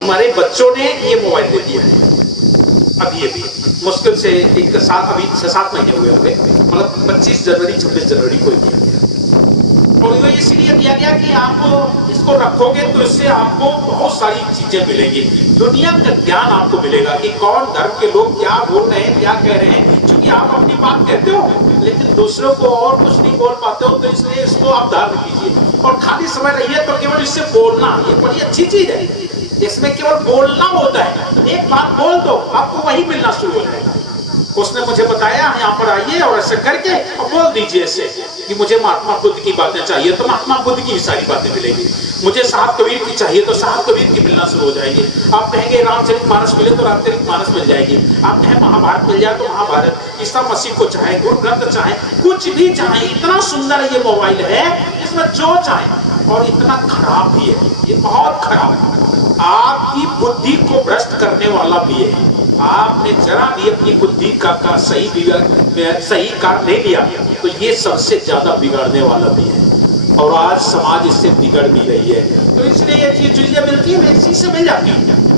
हमारे बच्चों ने ये मोबाइल दे दिया है। अभी अभी मुश्किल से एक साल, अभी 6-7 महीने हुए होंगे, मतलब 25 जनवरी 26 जनवरी को दिया गया। और ये इसलिए दिया गया कि आप इसको रखोगे तो इससे आपको बहुत सारी चीजें मिलेंगी, दुनिया का ज्ञान आपको मिलेगा कि कौन धर्म के लोग क्या बोल रहे हैं, क्या कह रहे हैं। क्योंकि आप अपनी बात कहते हो लेकिन दूसरों को और कुछ नहीं बोल पाते हो, तो इसलिए इसको आप धारण कीजिए। और खाली समय रहिए तो केवल इससे बोलना, ये बड़ी अच्छी चीज है। इसमें केवल बोलना होता है, एक बात बोल दो आपको वही मिलना शुरू हो जाएगा। उसने मुझे बताया यहाँ पर आइए और ऐसे करके और बोल दीजिए ऐसे कि मुझे महात्मा बुद्ध की बातें चाहिए तो महात्मा बुद्ध की सारी बातें मिलेंगी, मुझे साहब कबीर की चाहिए तो साहब कबीर की मिलना शुरू हो जाएगी। आप कहेंगे रामचरितमानस मिले तो रामचरितमानस मिल जाएगी, आप कहें महाभारत मिल जाए तो महाभारत, ईसा मसीह को चाहे, गुरु ग्रंथ चाहे, कुछ भी चाहे। इतना सुंदर ये मोबाइल है, इसमें जो चाहे, और इतना खराब भी है, ये बहुत खराब है, आपकी बुद्धि को भ्रष्ट करने वाला भी है। आपने जरा भी अपनी बुद्धि का सही कार्य नहीं लिया तो ये सबसे ज्यादा बिगाड़ने वाला भी है। और आज समाज इससे बिगड़ भी रही है, तो इसलिए ये चीजें मिलती है, इसी से मिल जाती है।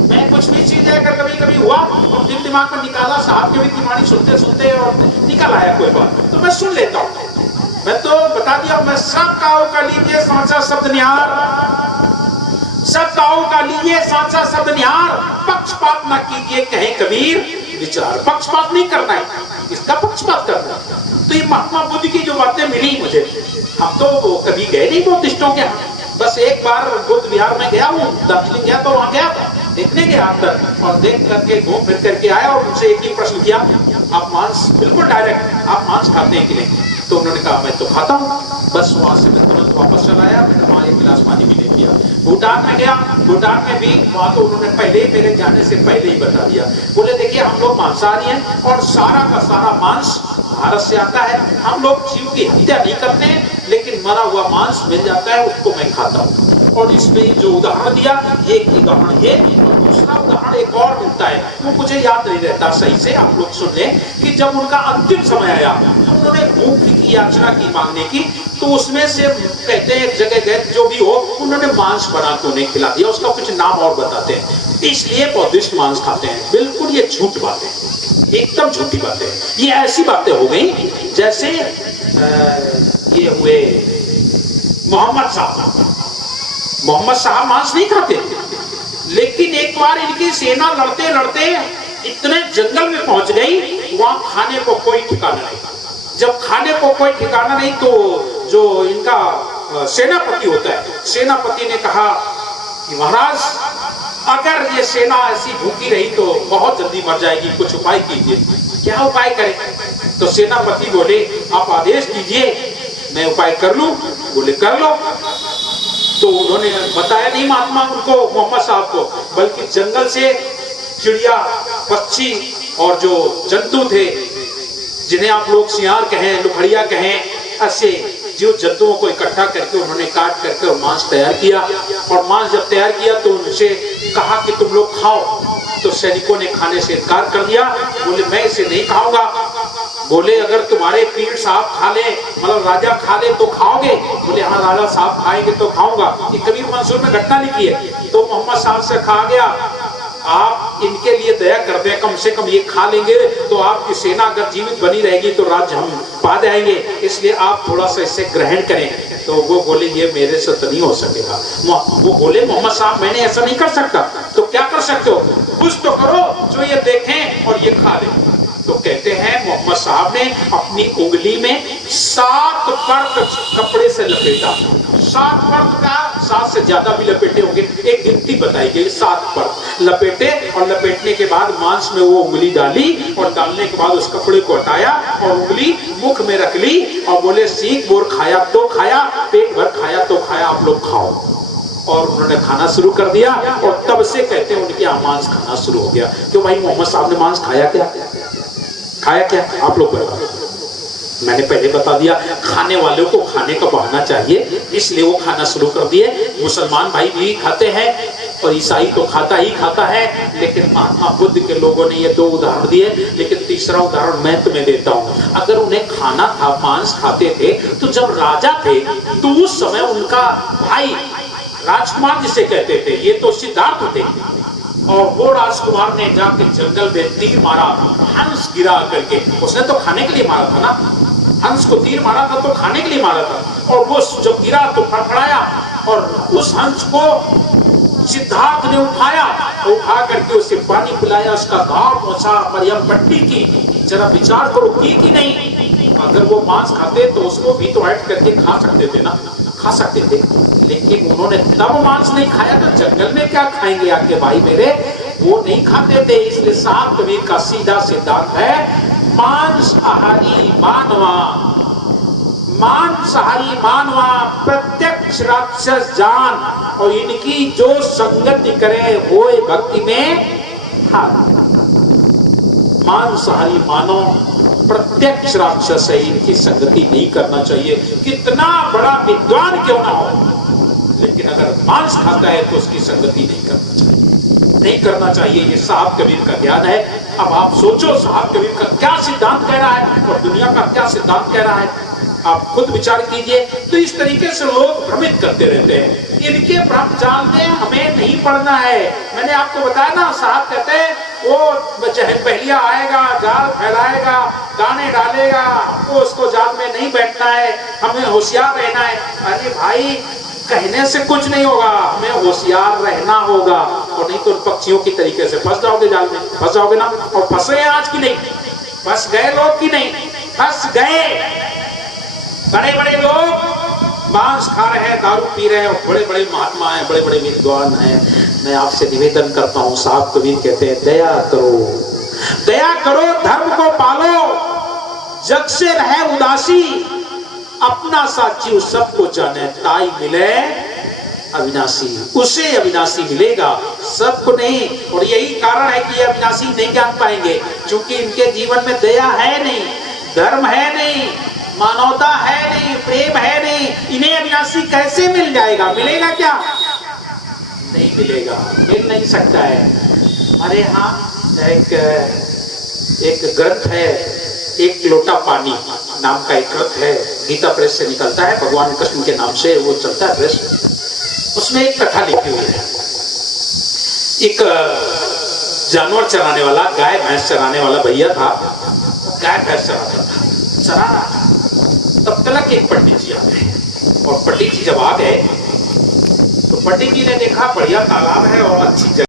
मैं कुछ भी चीज अगर कभी कभी हुआ और दिल दिमाग में निकाला, साहब के भी वाणी सुनते सुनते और निकल आया कोई बात, तो मैं सुन लेता हूँ। मैं तो बता दिया, मैं सब का लीजिए साचा शब्द निहार, सब का लीजिए साचा शब्द निहार, पक्षपात न कीजिए कहे कबीर विचार। पक्षपात नहीं करना है, इसका पक्षपात करना है। तो ये महात्मा बुद्ध की जो बातें मिली मुझे, हम तो कभी गए नहीं बुद्धिस्टों के यहाँ, बस एक बार बुद्ध विहार में गया हूँ, दार्जिलिंग गया तो वहां गया देखने के अंदर, और देख करके घूम फिर करके आया और उनसे एक ही प्रश्न किया, आप मांस, बिल्कुल डायरेक्ट, आप मांस खाते हैं कि नहीं? तो उन्होंने कहा मैं तो खाता हूँ। बस वहां से मैं तुरंत वापस चला आया, मैंने वहां एक गिलास पानी भी नहीं पिया। भूटान में गया, भूटान में भी वहां तो उन्होंने पहले ही, मेरे जाने से पहले ही बता दिया, बोले देखिए हम लोग मांसाहारी हैं और सारा का सारा मांस भारत से आता है, हम लोग जीव की हत्या नहीं करते हैं, लेकिन मरा हुआ मांस मिल जाता है उसको मैं खाता हूँ। और इसमें जो उदाहरण दिया, ये एक उदाहरण ये, दूसरा उदाहरण एक और मिलता है, वो मुझे याद नहीं रहता सही से, आप लोग सुन लें कि जब उनका अंतिम समय आया, उन्होंने भूख की याचना की मांगने की, तो उसमें से कहते हैं एक जगह गए, जो भी हो, उन्होंने मांस बना के उन्हें खिला दिया, उसका कुछ नाम और बताते हैं, इसलिए बौद्धिस्ट मांस खाते हैं। बिल्कुल ये झूठ बात है, एकदम झूठी बात है। ये ऐसी बातें हो गई जैसे ये हुए मोहम्मद साहब मांस नहीं खाते, लेकिन एक बार इनकी सेना लड़ते लड़ते इतने जंगल में पहुंच गई, वहां खाने को कोई ठिकाना नहीं। जब खाने को कोई ठिकाना नहीं तो जो इनका सेनापति होता है, सेनापति ने कहा कि महाराज अगर ये सेना ऐसी भूखी रही तो बहुत जल्दी मर जाएगी, कुछ उपाय कीजिए। क्या उपाय करें? तो सेनापति बोले आप आदेश दीजिए, मैं उपाय कर लूं। बोले कर लो। तो उन्होंने बताया नहीं महात्मा उनको, मोहम्मद साहब को, बल्कि जंगल से चिड़िया, पक्षी और जो जंतु थे, जिन्हें आप लोग सियार कहें, लुखड़िया कहें, ऐसे जीव जंतुओं को इकट्ठा करके उन्होंने काट करके और मांस तैयार किया। और मांस जब तैयार किया तो उनसे कहा कि तुम लोग खाओ, तो सैनिकों ने खाने से इनकार कर दिया, बोले मैं इसे नहीं खाऊंगा। बोले अगर तुम्हारे पीर साहब खा ले, मतलब राजा खा ले तो खाओगे? बोले हाँ राजा साहब खाएंगे तो खाऊंगा। ये कबीर मंसूर में घटना लिखी है। तो मोहम्मद साहब से कहा गया आप इनके लिए दया कर दें, कम से कम ये खा लेंगे तो आपकी सेना अगर जीवित बनी रहेगी तो राज्य हम पा जाएंगे, इसलिए आप थोड़ा सा इससे ग्रहण करें। तो वो बोले ये मेरे से तो नहीं हो सकेगा। वो बोले मोहम्मद साहब मैंने ऐसा नहीं कर सकता। तो क्या कर सकते हो? कुछ तो करो जो ये देखें और ये खा लें। तो कहते हैं मोहम्मद साहब ने अपनी उंगली में 7 परत कपड़े से लपेटा, 7 परत का, 7 से ज्यादा भी लपेटे होंगे, एक गिनती बताई गई, 7 परत लपेटे। और लपेटने के बाद मांस में वो उंगली डाली और डालने के बाद उस कपड़े को हटाया और उंगली मुख में रख ली और बोले सीख बोर खाया तो खाया, पेट भर खाया तो खाया, आप लोग खाओ। और उन्होंने खाना शुरू कर दिया और तब से कहते हैं उनके यहाँ मांस खाना शुरू हो गया। क्यों भाई मोहम्मद साहब ने मांस खाया क्या? खाया क्या? आप लोग बताओ। मैंने पहले बता दिया, खाने वालों को खाने का बहाना चाहिए, इसलिए वो खाना शुरू कर दिए। मुसलमान भाई भी खाते हैं और ईसाई तो खाता ही खाता है, लेकिन महात्मा बुद्ध के लोगों ने ये 2 उदाहरण दिए। लेकिन तीसरा उदाहरण मैं तुम्हें देता हूँ। अगर उन्हें खाना था, मांस खाते थे, तो जब राजा थे तो उस समय उनका भाई राजकुमार जिसे कहते थे, ये तो सिद्धार्थ थे, और वो राजकुमार ने जाके जंगल में तीर मारा, हंस गिरा करके। उसने तो खाने के लिए मारा था ना, हंस को तीर मारा था तो खाने के लिए मारा था। और वो जब गिरा तो फड़फड़ाया और उस हंस को सिद्धार्थ ने उठाया, उठा करके उसे पानी पिलाया, उसका घाव पोंछा, मरियम पट्टी की। जरा विचार करो, की कि नहीं? अगर वो मांस खाते तो उसको भी तो ऐड करके खा सकते थे ना, खा सकते थे। लेकिन उन्होंने तब मांस नहीं खाया तो जंगल में क्या खाएंगे आके भाई मेरे, वो नहीं खाते थे। इसलिए साहब कबीर का सीधा सिद्धांत है, मांसाहारी मानवा, मांसाहारी मानवा प्रत्यक्ष राक्षस जान, और इनकी जो संगति करे होए भक्ति में हार। मांसाहारी मानव प्रत्यक्ष राक्षस है, इनकी संगति नहीं करना चाहिए, कितना बड़ा विद्वान क्यों ना हो, लेकिन अगर मांस खाता है तो उसकी संगति नहीं करना चाहिए, नहीं करना चाहिए। ये साहब कबीर का ज्ञान है। अब आप सोचो साहब कबीर का क्या सिद्धांत कह रहा है और दुनिया का क्या सिद्धांत कह रहा है, आप खुद विचार कीजिए। तो इस तरीके से लोग भ्रमित करते रहते हैं, इनके भ्रम जाल में हमें नहीं पड़ना है। मैंने आपको बताया ना, साहब कहते हैं वो पहलिया आएगा, जाल फैलाएगा, दाने डालेगा, तो उसको जाल में नहीं बैठना है, हमें होशियार रहना है। अरे भाई, कहने से कुछ नहीं होगा, हमें होशियार रहना होगा, और नहीं तो पक्षियों की तरीके से फंस जाओगे, जाल में फंस जाओगे ना। और फंसे हैं आज की नहीं, फंस गए लोग की नहीं, फंस गए। बड़े बड़े लोग मांस खा रहे हैं, दारू पी रहे हैं, और बड़े बड़े महात्मा हैं, बड़े बड़े विद्वान हैं। मैं आपसे निवेदन करता हूँ, साहब कबीर कहते हैं, दया करो, दया करो, धर्म को पालो, जग से रहे उदासी, अपना साची उस सबको जाने, ताई मिले अविनाशी, उसे अविनाशी मिलेगा, सबको नहीं। और यही कारण है कि ये अविनाशी नहीं जान पाएंगे, क्योंकि इनके जीवन में दया है नहीं, धर्म है नहीं, मानवता है नहीं, प्रेम है नहीं। इन्हें अविनाशी कैसे मिल जाएगा? मिलेगा क्या? नहीं मिलेगा, मिल नहीं सकता है। हमारे यहाँ एक ग्रंथ है, एक लोटा पानी नाम का एक ग्रंथ है, गीता प्रेस से निकलता है, भगवान कृष्ण के नाम से वो चलता है प्रेस। उसमें एक कथा लिखी हुई है, एक जानवर चराने वाला, गाय भैंस चराने वाला भैया था, गाय भैंस चराता था, चरा रहा था। तब तक एक पंडित जी आ गए, और पंडित जी जब आ गए तो पंडित जी ने देखा बढ़िया तालाब है और अच्छी जगह